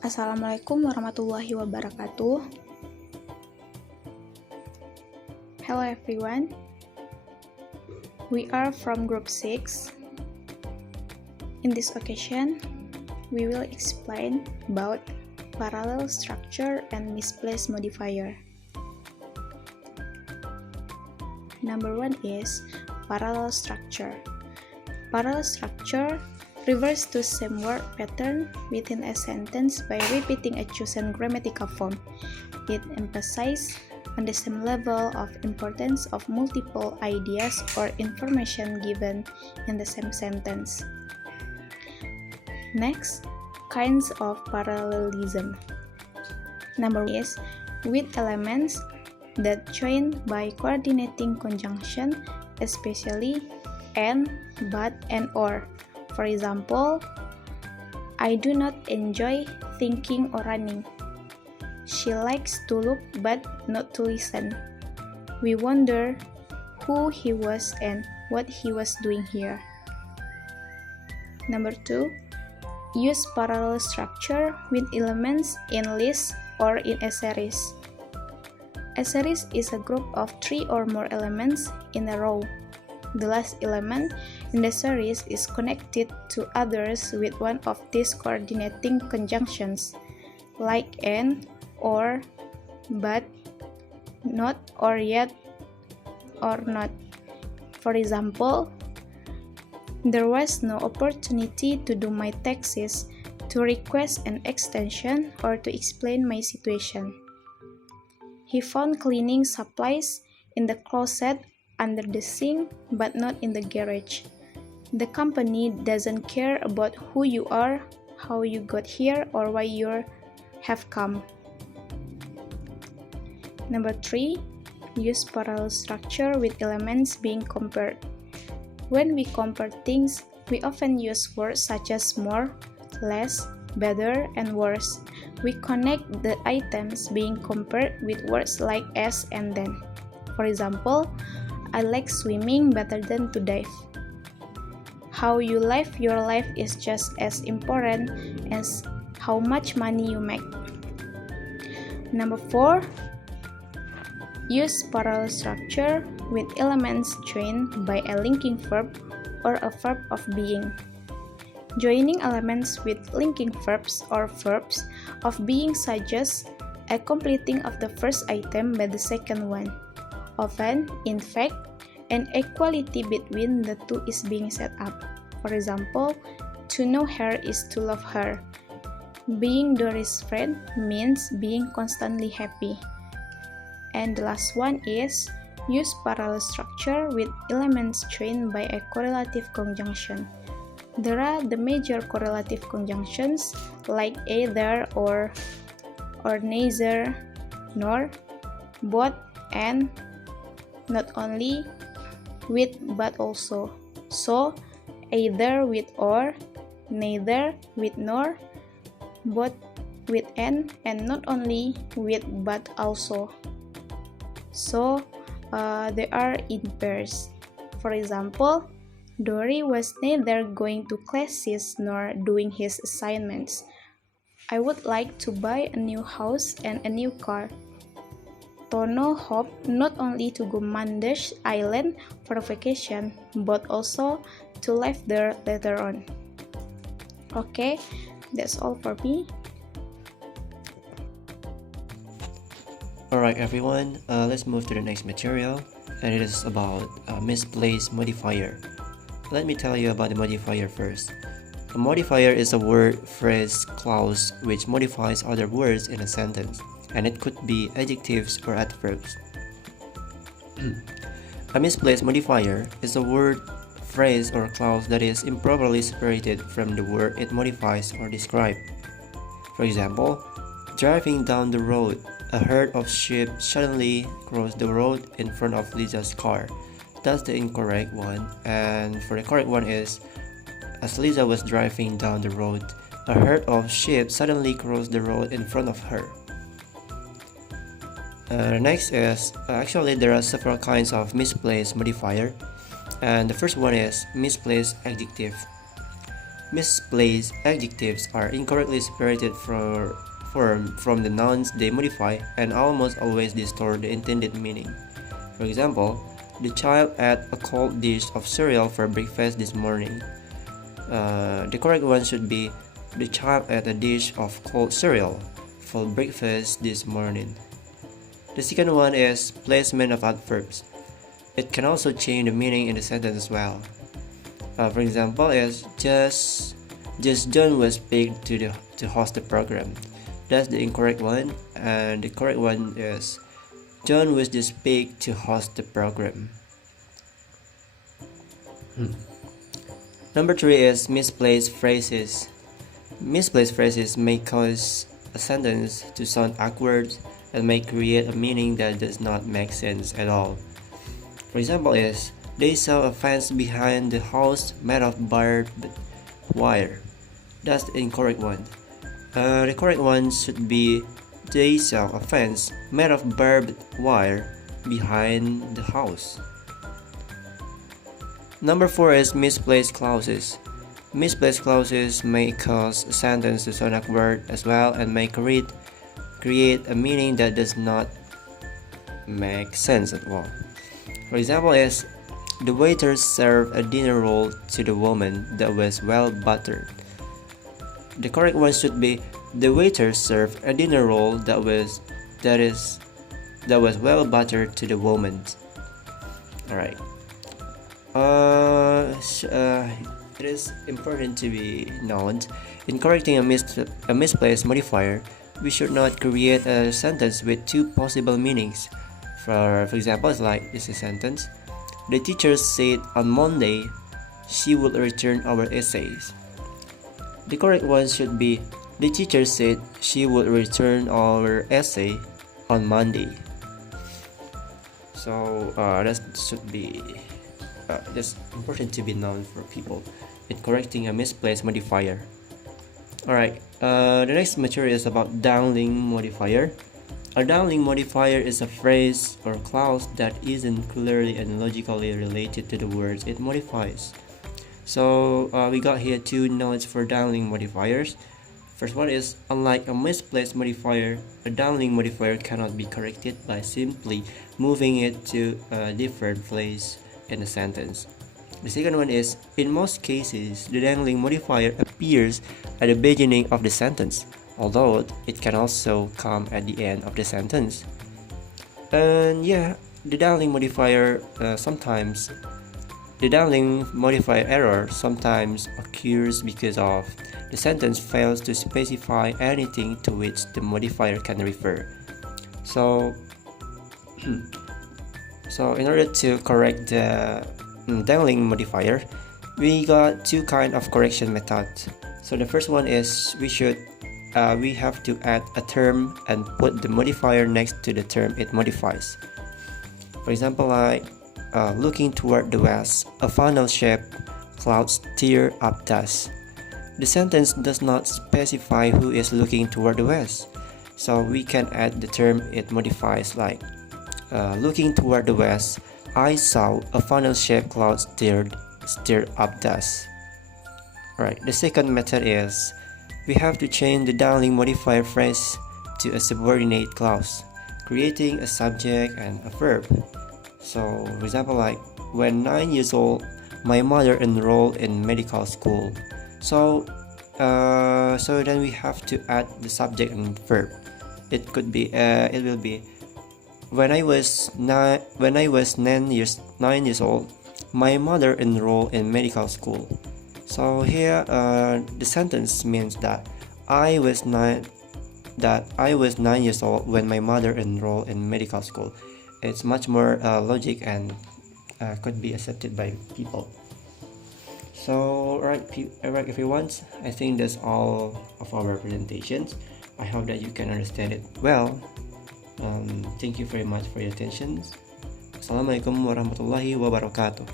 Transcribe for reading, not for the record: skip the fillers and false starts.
Assalamualaikum warahmatullahi wabarakatuh. Hello everyone. We are from group 6. In this occasion, we will explain about parallel structure and misplaced modifier. Number 1 is parallel structure. Parallel structure refers to same word pattern within a sentence by repeating a chosen grammatical form. It emphasizes on the same level of importance of multiple ideas or information given in the same sentence. Next, kinds of parallelism. Number 1 is with elements that join by coordinating conjunction, especially and, but, and, or. For example, I do not enjoy thinking or running. She likes to look but not to listen. We wonder who he was and what he was doing here. Number 2, use parallel structure with elements in list or in a series. A series is a group of 3 or more elements in a row. The last element in the series is connected to others with one of these coordinating conjunctions, like and, or, but, not, or yet, or not. For example, there was no opportunity to do my taxes, to request an extension, or to explain my situation. He found cleaning supplies in the closet under the sink, but not in the garage. The company doesn't care about who you are, how you got here, or why you have come. Number 3, use parallel structure with elements being compared. When we compare things, we often use words such as more, less, better, and worse. We connect the items being compared with words like as and then. For example, I like swimming better than to dive. How you live your life is just as important as how much money you make. Number 4, use parallel structure with elements joined by a linking verb or a verb of being. Joining elements with linking verbs or verbs of being suggests a completing of the first item by the second one. Often, in fact, an equality between the two is being set up. For example, to know her is to love her. Being Doris' friend means being constantly happy. And the last one is use parallel structure with elements joined by a correlative conjunction. There are the major correlative conjunctions like either or neither, nor, both, and, not only, with, but also. So, either with or, neither with nor, both with and not only with but also. So, they are in pairs. For example, Dory was neither going to classes nor doing his assignments. I would like to buy a new house and a new car. Tono hoped not only to go Mandash Island for a vacation, but also to live there later on. Okay, that's all for me. Alright everyone, let's move to the next material, and it is about misplaced modifier. Let me tell you about the modifier first. A modifier is a word, phrase, clause which modifies other words in a sentence, and it could be adjectives or adverbs. A misplaced modifier is a word, phrase, or clause that is improperly separated from the word it modifies or describes. For example, driving down the road, a herd of sheep suddenly crossed the road in front of Liza's car. That's the incorrect one, and for the correct one is, as Liza was driving down the road, a herd of sheep suddenly crossed the road in front of her. Next is, actually there are several kinds of misplaced modifier, and the first one is misplaced adjective. Misplaced adjectives are incorrectly separated from the nouns they modify and almost always distort the intended meaning. For example, the child ate a cold dish of cereal for breakfast this morning. The correct one should be the child ate a dish of cold cereal for breakfast this morning. The second one is placement of adverbs. It can also change the meaning in the sentence as well. For example, is just John was picked to host the program. That's the incorrect one, and the correct one is John was just picked to host the program. Number 3 is misplaced phrases. Misplaced phrases may cause a sentence to sound awkward and may create a meaning that does not make sense at all. For example is, they saw a fence behind the house made of barbed wire. That's the incorrect one. The correct one should be, they saw a fence made of barbed wire behind the house. Number 4 is misplaced clauses. Misplaced clauses may cause a sentence to sound awkward as well and may create a meaning that does not make sense at all. For example is, the waiter served a dinner roll to the woman that was well buttered. The correct one should be, the waiter served a dinner roll that was well buttered to the woman. Alright. It is important to be known, in correcting a misplaced modifier, we should not create a sentence with two possible meanings. For example, it's like this sentence. The teacher said on Monday she would return our essays. The correct one should be, the teacher said she would return our essay on Monday. So that should be that's important to be known for people in correcting a misplaced modifier. Alright, the next material is about dangling modifier. A dangling modifier is a phrase or clause that isn't clearly and logically related to the words it modifies. So we got here two notes for dangling modifiers. First one is, unlike a misplaced modifier, a dangling modifier cannot be corrected by simply moving it to a different place in a sentence. The second one is, in most cases, the dangling modifier appears at the beginning of the sentence, although it can also come at the end of the sentence. And yeah, the dangling modifier error sometimes occurs because of the sentence fails to specify anything to which the modifier can refer. So in order to correct the dangling modifier, we got two kind of correction methods. So the first one is we have to add a term and put the modifier next to the term it modifies. For example, like looking toward the west, a funnel-shaped cloud stir up dust. The sentence does not specify who is looking toward the west, so we can add the term it modifies, like looking toward the west, I saw a funnel-shaped cloud stir up dust. Alright, the second method is we have to change the dangling modifier phrase to a subordinate clause, creating a subject and a verb. So, for example, like when 9 years old, my mother enrolled in medical school. So then we have to add the subject and verb. It will be when I was 9 years old, my mother enrolled in medical school. So here the sentence means that I was 9 years old when my mother enrolled in medical school. It's much more logic and could be accepted by people. So alright everyone, I think that's all of our presentations. I hope that you can understand it well. Thank you very much for your attention. Assalamualaikum warahmatullahi wabarakatuh.